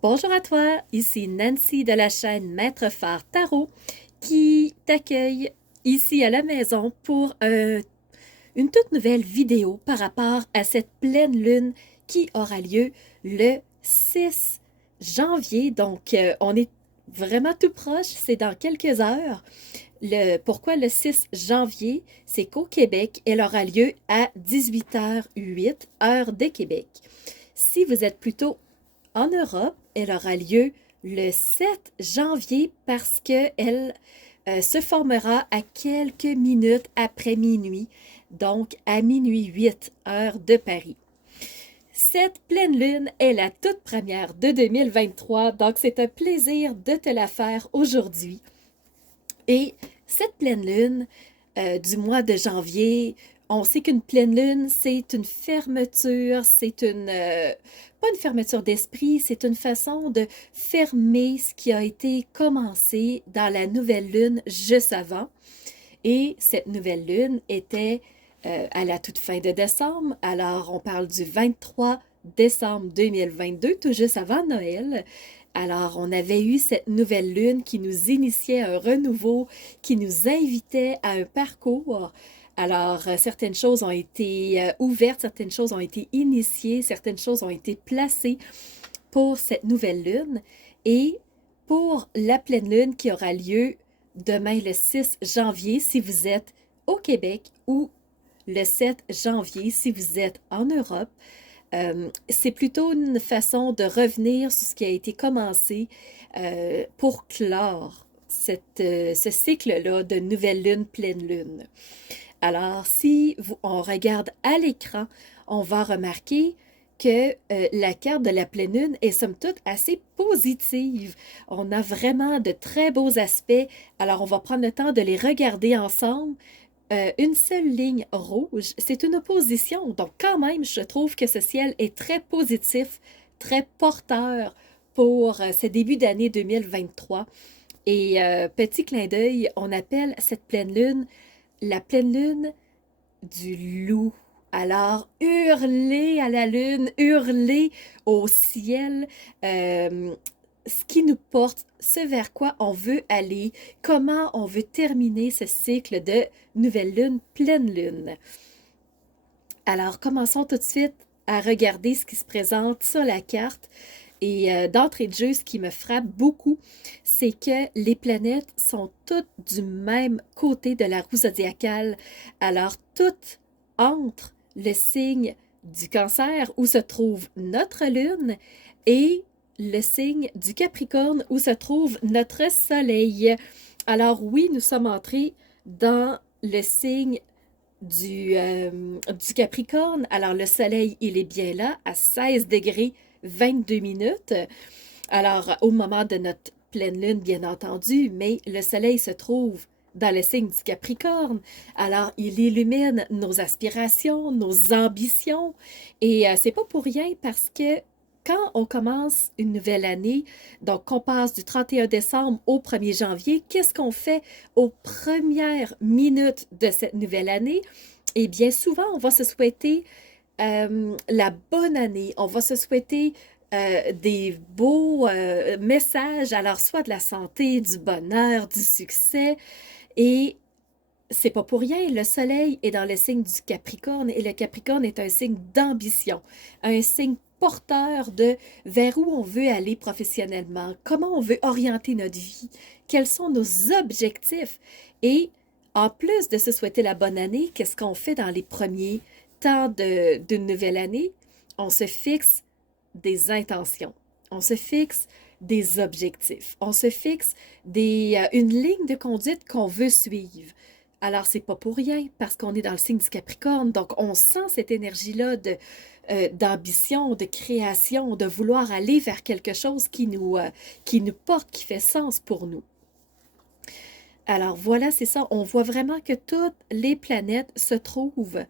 Bonjour à toi, ici Nancy de la chaîne Maître Phare Tarot qui t'accueille ici à la maison pour une toute nouvelle vidéo par rapport à cette pleine lune qui aura lieu le 6 janvier. Donc, on est vraiment tout proche, c'est dans quelques heures. Pourquoi le 6 janvier? C'est qu'au Québec, elle aura lieu à 18h08, heure de Québec. Si vous êtes plutôt en Europe, elle aura lieu le 7 janvier parce qu'elle se formera à quelques minutes après minuit, donc à minuit 8 heure de Paris. Cette pleine lune est la toute première de 2023, donc c'est un plaisir de te la faire aujourd'hui. Et cette pleine lune du mois de janvier, on sait qu'une pleine lune, c'est une fermeture, pas une fermeture d'esprit, c'est une façon de fermer ce qui a été commencé dans la nouvelle lune juste avant. Et cette nouvelle lune était à la toute fin de décembre, alors on parle du 23 décembre 2022, tout juste avant Noël. Alors, on avait eu cette nouvelle lune qui nous initiait à un renouveau, qui nous invitait à un parcours. Alors, certaines choses ont été ouvertes, certaines choses ont été initiées, certaines choses ont été placées pour cette nouvelle lune. Et pour la pleine lune qui aura lieu demain le 6 janvier si vous êtes au Québec ou le 7 janvier si vous êtes en Europe, c'est plutôt une façon de revenir sur ce qui a été commencé pour clore ce cycle-là de nouvelle lune, pleine lune. Alors, si on regarde à l'écran, on va remarquer que la carte de la pleine lune est somme toute assez positive. On a vraiment de très beaux aspects. Alors, on va prendre le temps de les regarder ensemble. Une seule ligne rouge, c'est une opposition. Donc, quand même, je trouve que ce ciel est très positif, très porteur pour ce début d'année 2023. Et petit clin d'œil, on appelle cette pleine lune la pleine lune du loup. Alors, hurler à la lune, hurler au ciel, ce qui nous porte, ce vers quoi on veut aller, comment on veut terminer ce cycle de nouvelle lune, pleine lune. Alors, commençons tout de suite à regarder ce qui se présente sur la carte. Et d'entrée de jeu, ce qui me frappe beaucoup, c'est que les planètes sont toutes du même côté de la roue zodiacale. Alors, toutes entre le signe du Cancer où se trouve notre Lune et le signe du Capricorne où se trouve notre Soleil. Alors oui, nous sommes entrés dans le signe du Capricorne. Alors le Soleil, il est bien là, à 16 degrés 22 minutes. Alors au moment de notre pleine lune, bien entendu, mais le Soleil se trouve dans le signe du Capricorne. Alors il illumine nos aspirations, nos ambitions. Et c'est pas pour rien parce que quand on commence une nouvelle année, donc qu'on passe du 31 décembre au 1er janvier, qu'est-ce qu'on fait aux premières minutes de cette nouvelle année? Eh bien, souvent, on va se souhaiter la bonne année. On va se souhaiter des beaux messages, alors soit de la santé, du bonheur, du succès. Et c'est pas pour rien, le soleil est dans le signe du Capricorne et le Capricorne est un signe d'ambition, un signe porteur de vers où on veut aller professionnellement, comment on veut orienter notre vie, quels sont nos objectifs. Et en plus de se souhaiter la bonne année, qu'est-ce qu'on fait dans les premiers temps d'une nouvelle année? On se fixe des intentions, on se fixe des objectifs, on se fixe une ligne de conduite qu'on veut suivre. Alors, c'est pas pour rien, parce qu'on est dans le signe du Capricorne, donc on sent cette énergie-là d'ambition, de création, de vouloir aller vers quelque chose qui nous porte, qui fait sens pour nous. Alors voilà, c'est ça, on voit vraiment que toutes les planètes se trouvent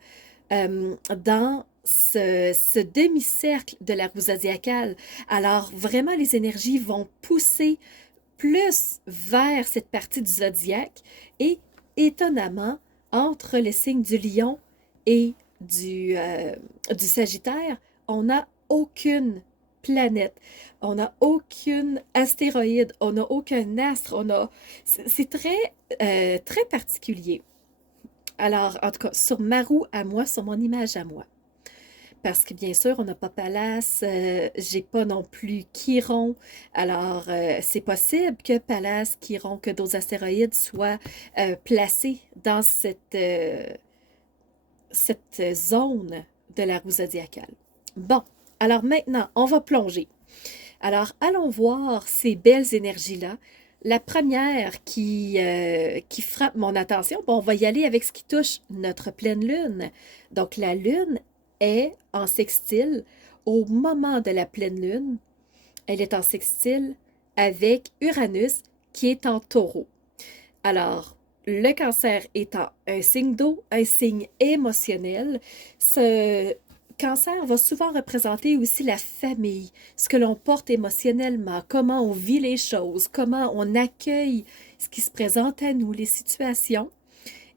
dans ce demi-cercle de la roue zodiacale. Alors vraiment, les énergies vont pousser plus vers cette partie du zodiaque et étonnamment, entre le signe du lion et du Sagittaire, on n'a aucune planète, on n'a aucune astéroïde, on n'a aucun astre, c'est très particulier. Alors, en tout cas, sur ma roue à moi, sur mon image à moi. Parce que bien sûr, on n'a pas Pallas, j'ai pas non plus Chiron. Alors, c'est possible que Pallas, Chiron, que d'autres astéroïdes soient placés dans cette zone de la roue zodiacale. Bon, alors maintenant, on va plonger. Alors, allons voir ces belles énergies-là. La première qui frappe mon attention, bon, on va y aller avec ce qui touche notre pleine lune. Donc, la lune est en sextile au moment de la pleine lune. Elle est en sextile avec Uranus qui est en taureau. Alors, le cancer étant un signe d'eau, un signe émotionnel, ce cancer va souvent représenter aussi la famille, ce que l'on porte émotionnellement, comment on vit les choses, comment on accueille ce qui se présente à nous, les situations.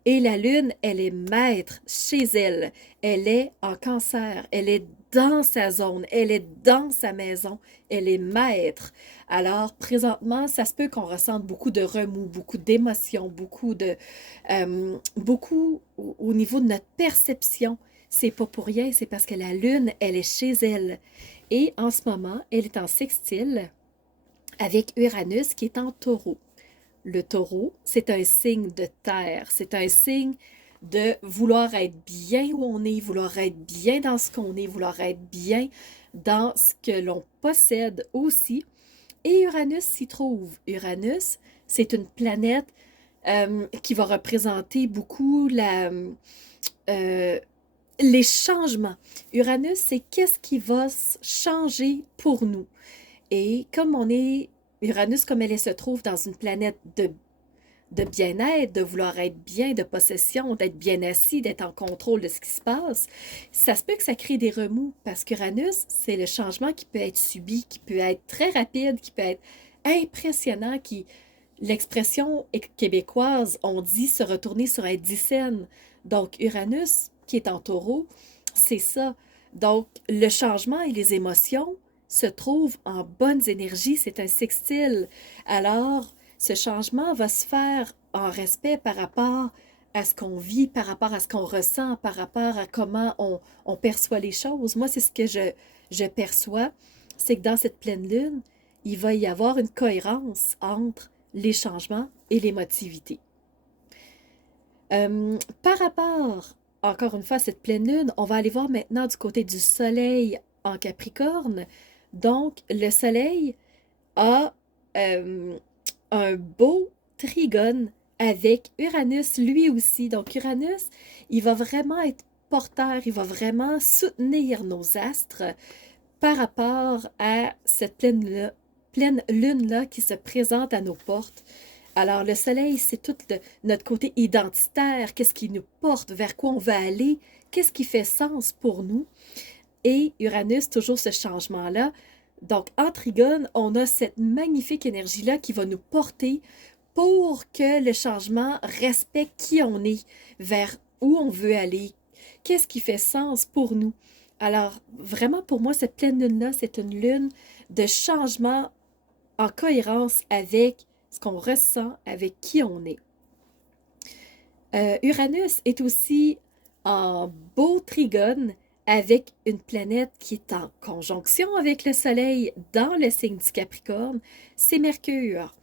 Et la lune, elle est maître chez elle. Elle est en cancer. Elle est dans sa zone. Elle est dans sa maison. Elle est maître. Alors, présentement, ça se peut qu'on ressente beaucoup de remous, beaucoup d'émotions, beaucoup au niveau de notre perception. C'est pas pour rien, c'est parce que la lune, elle est chez elle. Et en ce moment, elle est en sextile avec Uranus qui est en taureau. Le taureau, c'est un signe de terre, c'est un signe de vouloir être bien où on est, vouloir être bien dans ce qu'on est, vouloir être bien dans ce que l'on possède aussi. Et Uranus s'y trouve. Uranus, c'est une planète qui va représenter beaucoup les changements. Uranus, c'est qu'est-ce qui va changer pour nous. Et comme on est Uranus, comme elle se trouve dans une planète de bien-être, de vouloir être bien, de possession, d'être bien assis, d'être en contrôle de ce qui se passe, ça se peut que ça crée des remous parce qu'Uranus, c'est le changement qui peut être subi, qui peut être très rapide, qui peut être impressionnant, l'expression québécoise, on dit se retourner sur un dixaine. Donc, Uranus, qui est en taureau, c'est ça. Donc, le changement et les émotions se trouvent en bonnes énergies, c'est un sextile. Alors, ce changement va se faire en respect par rapport à ce qu'on vit, par rapport à ce qu'on ressent, par rapport à comment on perçoit les choses. Moi, c'est ce que je perçois, c'est que dans cette pleine lune, il va y avoir une cohérence entre les changements et l'émotivité. Par rapport, encore une fois, à cette pleine lune, on va aller voir maintenant du côté du soleil en Capricorne. Donc, le soleil a un beau trigone avec Uranus lui aussi. Donc, Uranus, il va vraiment être porteur, il va vraiment soutenir nos astres par rapport à cette pleine lune-là qui se présente à nos portes. Alors, le soleil, c'est tout notre côté identitaire, qu'est-ce qui nous porte, vers quoi on veut aller, qu'est-ce qui fait sens pour nous. Et Uranus, toujours ce changement-là. Donc, en Trigone, on a cette magnifique énergie-là qui va nous porter pour que le changement respecte qui on est, vers où on veut aller, qu'est-ce qui fait sens pour nous. Alors, vraiment, pour moi, cette pleine lune-là, c'est une lune de changement en cohérence avec ce qu'on ressent, avec qui on est. Uranus est aussi en beau trigone avec une planète qui est en conjonction avec le Soleil dans le signe du Capricorne, c'est Mercure.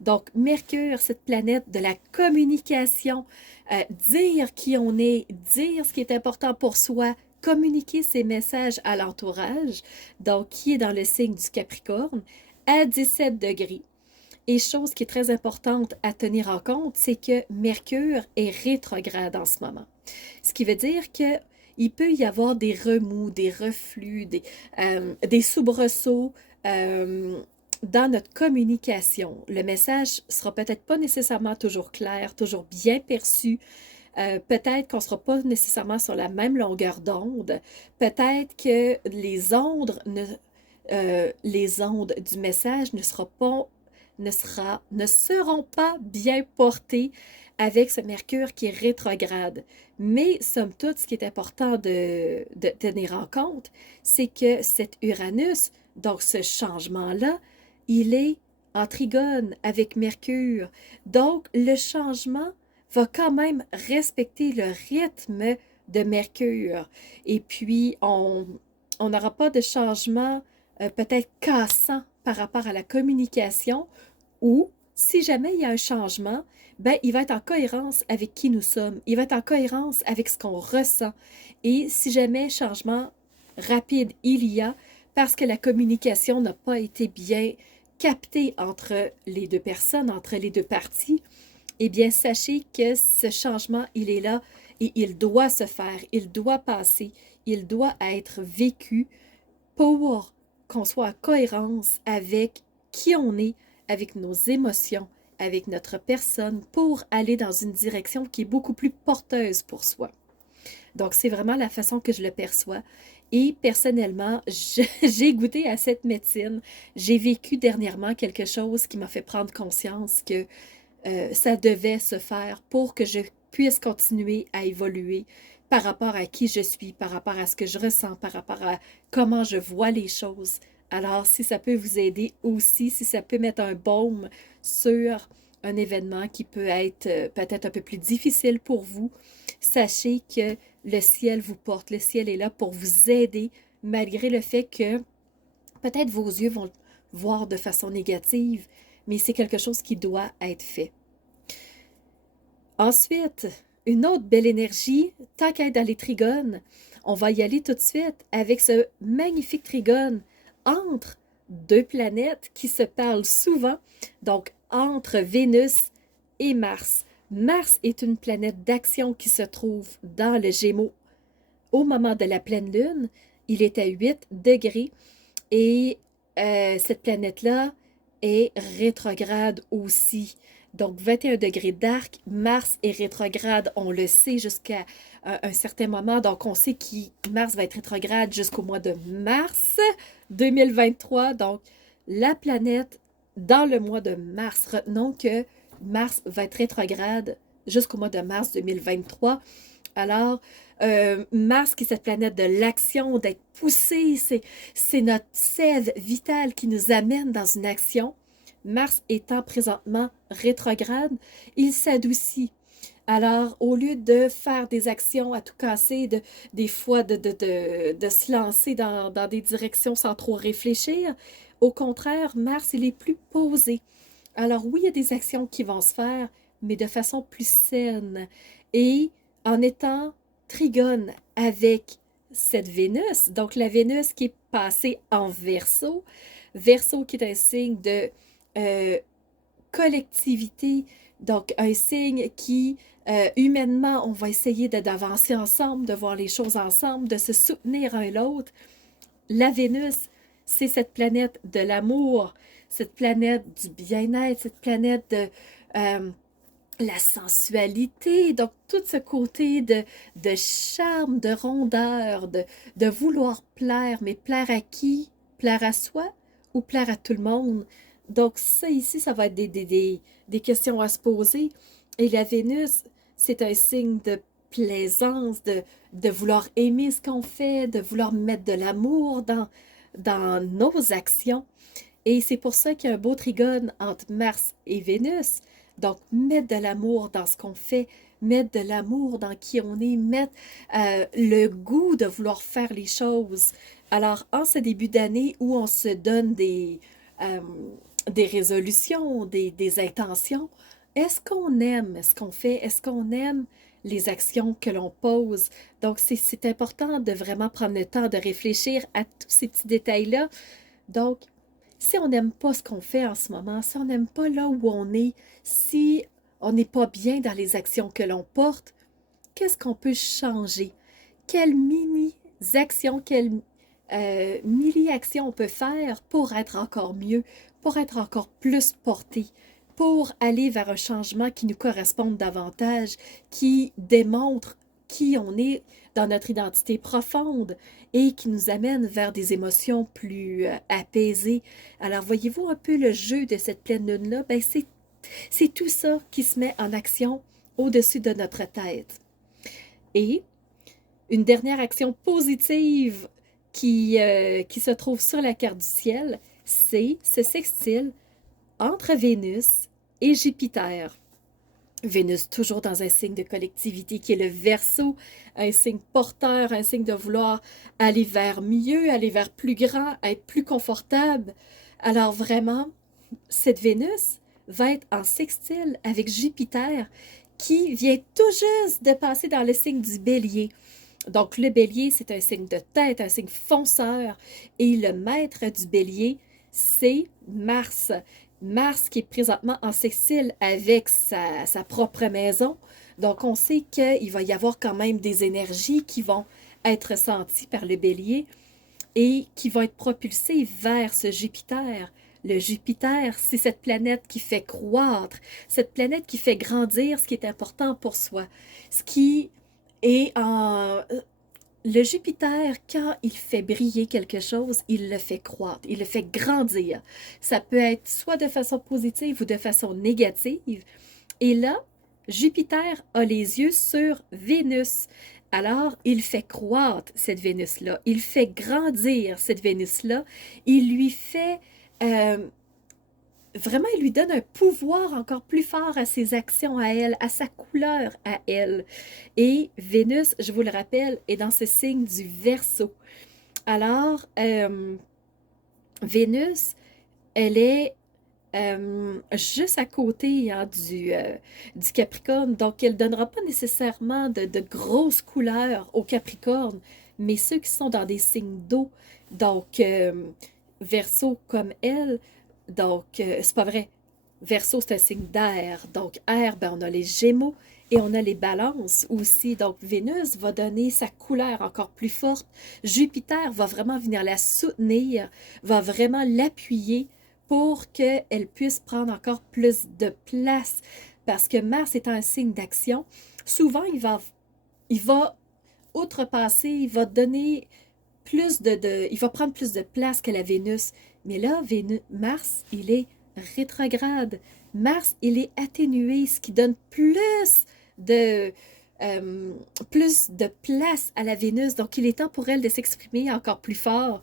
Donc, Mercure, cette planète de la communication, dire qui on est, dire ce qui est important pour soi, communiquer ses messages à l'entourage, donc qui est dans le signe du Capricorne, à 17 degrés. Et chose qui est très importante à tenir en compte, c'est que Mercure est rétrograde en ce moment. Ce qui veut dire que il peut y avoir des remous, des reflux, des soubresauts dans notre communication. Le message sera peut-être pas nécessairement toujours clair, toujours bien perçu. Peut-être qu'on ne sera pas nécessairement sur la même longueur d'onde. Peut-être que les ondes du message ne seront pas bien portées avec ce Mercure qui est rétrograde. Mais, somme toute, ce qui est important de tenir en compte, c'est que cet Uranus Donc, ce changement-là, il est en trigone avec Mercure. Donc, le changement va quand même respecter le rythme de Mercure. Et puis, on n'aura pas de changement peut-être cassant par rapport à la communication ou si jamais il y a un changement, ben, il va être en cohérence avec qui nous sommes. Il va être en cohérence avec ce qu'on ressent. Et si jamais changement rapide il y a, parce que la communication n'a pas été bien captée entre les deux personnes, entre les deux parties, eh bien, sachez que ce changement, il est là et il doit se faire, il doit passer, il doit être vécu pour qu'on soit en cohérence avec qui on est, avec nos émotions, avec notre personne, pour aller dans une direction qui est beaucoup plus porteuse pour soi. Donc, c'est vraiment la façon que je le perçois. Et personnellement, j'ai goûté à cette médecine. J'ai vécu dernièrement quelque chose qui m'a fait prendre conscience que ça devait se faire pour que je puisse continuer à évoluer par rapport à qui je suis, par rapport à ce que je ressens, par rapport à comment je vois les choses. Alors, si ça peut vous aider aussi, si ça peut mettre un baume sur un événement qui peut être peut-être un peu plus difficile pour vous, sachez que le ciel vous porte, le ciel est là pour vous aider, malgré le fait que peut-être vos yeux vont le voir de façon négative, mais c'est quelque chose qui doit être fait. Ensuite, une autre belle énergie, tant qu'à être dans les trigones, on va y aller tout de suite avec ce magnifique trigone entre deux planètes qui se parlent souvent, donc entre Vénus et Mars. Mars est une planète d'action qui se trouve dans le Gémeaux. Au moment de la pleine lune, il est à 8 degrés et cette planète-là est rétrograde aussi. Donc 21 degrés d'arc, Mars est rétrograde, on le sait jusqu'à un certain moment. Donc on sait que Mars va être rétrograde jusqu'au mois de mars 2023. Donc la planète dans le mois de mars, retenons que Mars va être rétrograde jusqu'au mois de mars 2023. Alors, Mars, qui est cette planète de l'action, d'être poussé, c'est notre sève vitale qui nous amène dans une action. Mars étant présentement rétrograde, il s'adoucit. Alors, au lieu de faire des actions à tout casser, des fois de se lancer dans des directions sans trop réfléchir, au contraire, Mars, il est plus posé. Alors oui, il y a des actions qui vont se faire, mais de façon plus saine. Et en étant trigone avec cette Vénus, donc la Vénus qui est passée en Verseau, Verseau qui est un signe de euh, collectivité, donc un signe qui, humainement, on va essayer d'avancer ensemble, de voir les choses ensemble, de se soutenir un l'autre. La Vénus, c'est cette planète de l'amour, cette planète du bien-être, cette planète de la sensualité, donc tout ce côté de charme, de rondeur, de vouloir plaire, mais plaire à qui? Plaire à soi ou plaire à tout le monde? Donc ça ici, ça va être des questions à se poser. Et la Vénus, c'est un signe de plaisance, de vouloir aimer ce qu'on fait, de vouloir mettre de l'amour dans nos actions. Et c'est pour ça qu'il y a un beau trigone entre Mars et Vénus. Donc, mettre de l'amour dans ce qu'on fait, mettre de l'amour dans qui on est, mettre le goût de vouloir faire les choses. Alors, en ce début d'année où on se donne euh, des résolutions, des intentions, est-ce qu'on aime ce qu'on fait? Est-ce qu'on aime les actions que l'on pose? Donc, c'est important de vraiment prendre le temps de réfléchir à tous ces petits détails-là. Donc, si on n'aime pas ce qu'on fait en ce moment, si on n'aime pas là où on est, si on n'est pas bien dans les actions que l'on porte, qu'est-ce qu'on peut changer? Quelles mini-actions, quelles milli-actions on peut faire pour être encore mieux, pour être encore plus porté, pour aller vers un changement qui nous corresponde davantage, qui démontre qui on est dans notre identité profonde et qui nous amène vers des émotions plus apaisées. Alors, voyez-vous un peu le jeu de cette pleine lune-là? Ben, c'est tout ça qui se met en action au-dessus de notre tête. Et une dernière action positive qui se trouve sur la carte du ciel, c'est ce sextile entre Vénus et Jupiter. Vénus toujours dans un signe de collectivité qui est le Verseau, un signe porteur, un signe de vouloir aller vers mieux, aller vers plus grand, être plus confortable. Alors vraiment, cette Vénus va être en sextile avec Jupiter qui vient tout juste de passer dans le signe du Bélier. Donc le Bélier, c'est un signe de tête, un signe fonceur et le maître du Bélier, c'est Mars. Mars qui est présentement en sextile avec sa propre maison. Donc, on sait qu'il va y avoir quand même des énergies qui vont être senties par le Bélier et qui vont être propulsées vers ce Jupiter. Le Jupiter, c'est cette planète qui fait croître, cette planète qui fait grandir ce qui est important pour soi. Ce qui est en... Le Jupiter, quand il fait briller quelque chose, il le fait croître, il le fait grandir. Ça peut être soit de façon positive ou de façon négative. Et là, Jupiter a les yeux sur Vénus. Alors, il fait croître cette Vénus-là, il fait grandir cette Vénus-là, il lui fait... Vraiment, il lui donne un pouvoir encore plus fort à ses actions à elle, à sa couleur à elle. Et Vénus, je vous le rappelle, est dans ce signe du Verseau. Alors, Vénus, elle est juste à côté du Capricorne, donc elle ne donnera pas nécessairement de grosses couleurs au Capricorne, mais ceux qui sont dans des signes d'eau, donc Verseau comme elle, donc, c'est pas vrai. Verseau, c'est un signe d'air. Donc, air, ben, on a les Gémeaux et on a les Balances aussi. Donc, Vénus va donner sa couleur encore plus forte. Jupiter va vraiment venir la soutenir, va vraiment l'appuyer pour qu'elle puisse prendre encore plus de place. Parce que Mars est un signe d'action. Souvent, il va outrepasser, il va donner il va prendre plus de place que la Vénus. Mais là, Mars, il est rétrograde. Mars, il est atténué, ce qui donne de, plus de place à la Vénus. Donc, il est temps pour elle de s'exprimer encore plus fort.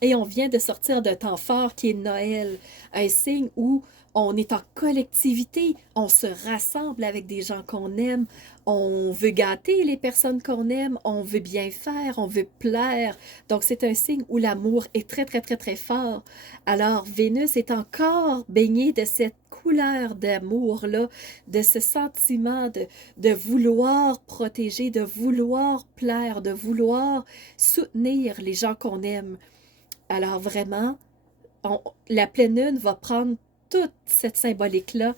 Et on vient de sortir d'un temps fort qui est Noël, un signe où on est en collectivité, on se rassemble avec des gens qu'on aime, on veut gâter les personnes qu'on aime, on veut bien faire, on veut plaire. Donc, c'est un signe où l'amour est très, très, très, très fort. Alors, Vénus est encore baignée de cette couleur d'amour-là, de ce sentiment de vouloir protéger, de vouloir plaire, de vouloir soutenir les gens qu'on aime. Alors, vraiment, la pleine lune va prendre toute cette symbolique-là.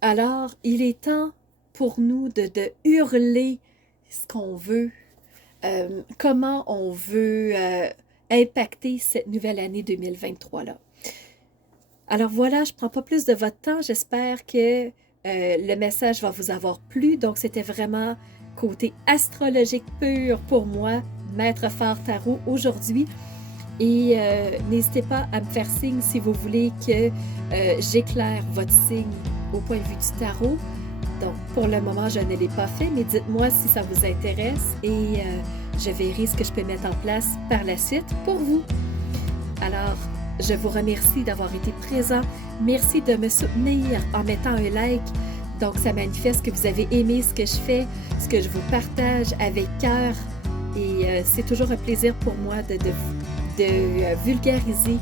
Alors, il est temps pour nous de hurler ce qu'on veut, comment on veut impacter cette nouvelle année 2023-là. Alors voilà, je ne prends pas plus de votre temps. J'espère que le message va vous avoir plu. Donc, c'était vraiment côté astrologique pur pour moi, Maître Phare Tarot aujourd'hui. Et n'hésitez pas à me faire signe si vous voulez que j'éclaire votre signe au point de vue du tarot. Donc, pour le moment, je ne l'ai pas fait, mais dites-moi si ça vous intéresse et je verrai ce que je peux mettre en place par la suite pour vous. Alors, je vous remercie d'avoir été présent. Merci de me soutenir en mettant un like. Donc, ça manifeste que vous avez aimé ce que je fais, ce que je vous partage avec cœur. Et c'est toujours un plaisir pour moi de vulgariser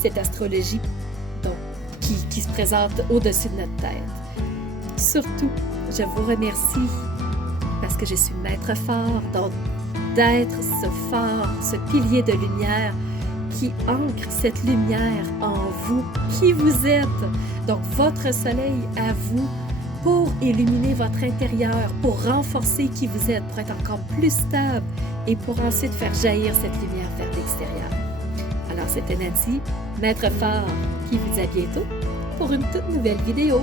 cette astrologie donc, qui se présente au-dessus de notre tête. Surtout, je vous remercie parce que je suis Maître Phare, donc d'être ce phare, ce pilier de lumière qui ancre cette lumière en vous, qui vous êtes. Donc, votre soleil à vous pour illuminer votre intérieur, pour renforcer qui vous êtes, pour être encore plus stable et pour ensuite faire jaillir cette lumière vers l'extérieur. Alors, c'était Nancy, Maître Phare, qui vous dit à bientôt pour une toute nouvelle vidéo.